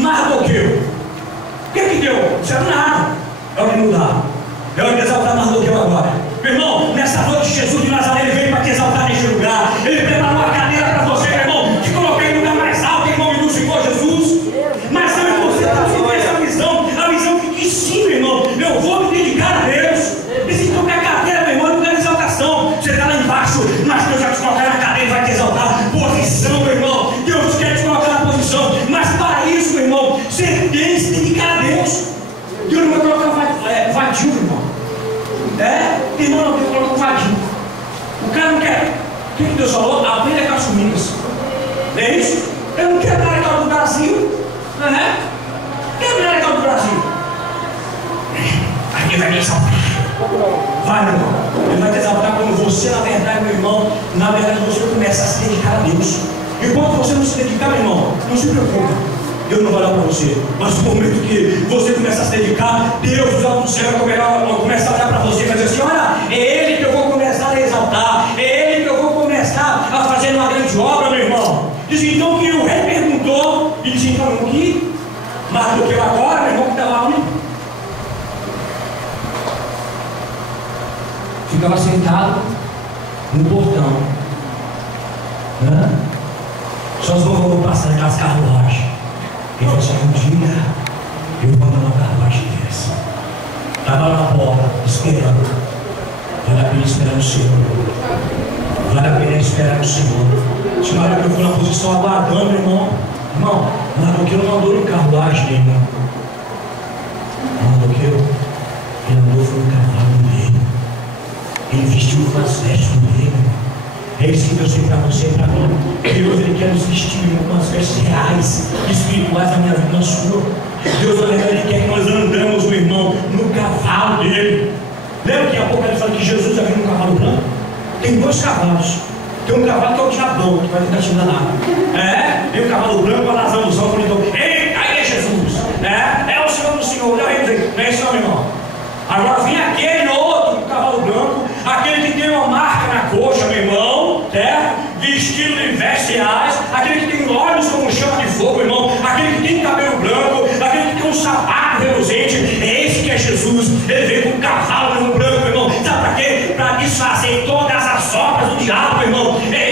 Mardoqueu. O que deu? Não serve nada. É hora de mudar. É hora de exaltar Mardoqueu agora. Meu irmão, nessa noite Jesus de Nazaré ele veio para te exaltar neste lugar. Ele preparou a cadeira para você, meu irmão. Te coloquei no lugar mais alto em nome do Senhor Jesus. Mas também você tem essa visão, a visão que diz sim, meu irmão. Eu vou me dedicar a Deus. Esse tocar a cadeira, meu irmão, é lugar de exaltação. Você está lá embaixo, mas Deus vai te colocar na cadeira e vai te exaltar. Posição, meu irmão. Deus quer te colocar na posição. Mas para isso, meu irmão, você tem que se dedicar a Deus. Deus não vai colocar vadio, meu irmão. Irmão, não, Deus colocou vadio. O cara não quer. O que Deus falou? Aprenda com as formigas. Não é isso? Eu não quero dar legal do Brasil. Não é? Quero dar legal do Brasil. Aqui vai me exaltar. Vai, meu irmão. Ele vai te exaltar quando você, na verdade, meu irmão, na verdade você começa a se dedicar a Deus. Enquanto você não se dedicar, meu irmão, não se preocupe. Deus não vai dar para você. Mas no momento que você começa a se dedicar, Deus dos altos do céu começa a olhar para você e vai dizer assim: olha, é Ele que eu vou começar a exaltar, é Ele que eu vou começar a fazer uma grande obra, meu irmão. Diz então que o rei perguntou, e disse então que Mardoqueu agora, meu irmão, que estava onde? Ficava sentado no portão. Só os vovôs passando aquelas carruagens. Ele falou assim: um dia eu vou andar na carruagem dessa. Estava lá na porta, esperando. Vale a pena esperar no Senhor. Vale a pena esperar no Senhor. Se Mardoqueu foi na posição aguardando, meu irmão. Irmão, Mardoqueu não andou em carruagem, meu irmão. Mardoqueu, ele andou foi no cavalo dele. Ele vestiu com as vestes dele. É isso que Deus tem para você e para mim. Deus ele quer nos vestir com as vestes reais, espirituais da minha vida, na sua. Deus ele quer que nós andamos, meu irmão, no cavalo dele. Lembra que há pouco ele falou que Jesus já veio no cavalo branco? Tem dois cavalos. Tem um cavalo que é o diabão, que vai tentar te enganar. Tem um cavalo branco, a lazãozão, quando ele falou: ei, aí é Jesus. É o Senhor do Senhor. Não é isso, não, meu irmão. Agora vem aquele outro cavalo branco, aquele que tem uma marca na coxa, meu irmão, vestido de vestes reais, aquele que tem olhos como chama de fogo, irmão, aquele que tem cabelo branco, aquele que tem um sapato reluzente. É esse que é Jesus. Ele veio com um cavalo branco, meu irmão. Sabe para quê? Para desfazer todas as obras do diabo, meu irmão. É